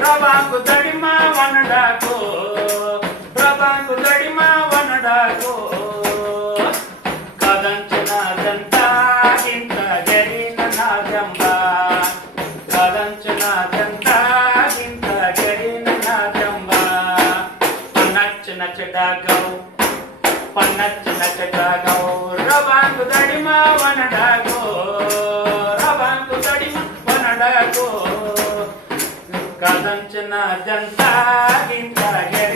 ప్రభాకు దడిమా వనడాకో ప్రభాకు దడిమా వనడాకో నాదంబా కదంచు నాదంత ఇంత గరిన నాదంబా పన్నచ్చు నచ్చడాగవు పన్నచ్చు నచ్చడాగవు రవాంగు దడిమా వనడాగో రవాంగు దడిమ వనడాగో కదంచు నాదంత ఇంత గరి